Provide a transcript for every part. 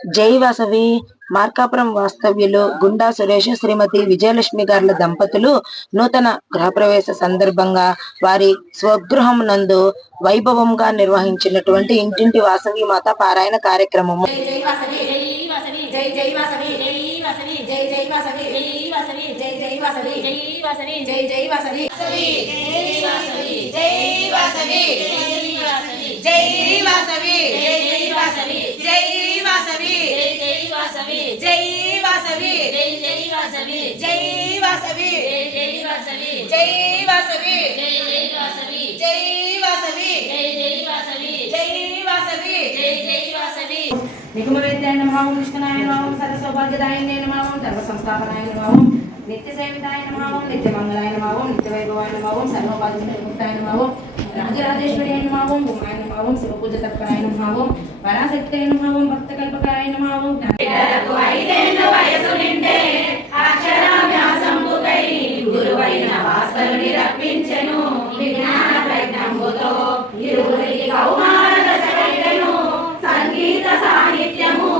జై వాసవి మార్కాపురం వాస్తవ్యులు గుండా సురేష్ శ్రీమతి విజయలక్ష్మి గార్ల దంపతులు నూతన గృహప్రవేశ సందర్భంగా వారి స్వగృహం నందు వైభవంగా నిర్వహించినటువంటి ఇంటింటి వాసవి మాత పారాయణ కార్యక్రమము. నిగమవేద్యాయ నమః కృష్ణాయ నమః సర్వసౌభాగ్యదాయినే నమః సర్వసంస్థాపనాయ నమః నిత్యసేవితాయ నమః నిత్యమంగళాయ నమః నిత్యవైభవాయ నమః సర్వోపాధిముక్తాయ నమః రాజరాజేశ్వరి నమః భూమాయ నమః శివపూజ తత్పరాయ నమః పరాశక్తే నమః భక్తకల్పకాయ నమః జ్ఞానకు ఐదేళ్ల వయసు నిండే అక్షరాభ్యాసంబుకై గురువైన భాస్కరుని రప్పించెను విజ్ఞాన ప్రజ్ఞంబుతో ఇరువురికి కౌమార దశకైనను సంగీత సాహిత్యము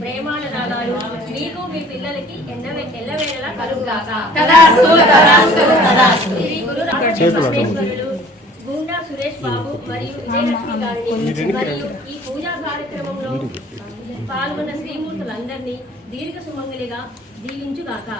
ప్రేమానురాగాలు మీకు మీ పిల్లలకి ఎల్లవేళలా కలుగుగాక. శ్రీ గురు రామకృష్ణేశ్వరులు గుండా సురేష్ బాబు మరియు విజయలక్ష్మి గారిని మరియు ఈ పూజా కార్యక్రమంలో పాల్గొన్న శ్రీమూర్తులందరినీ దీర్ఘ సుమంగళిగా దీవించుగాక.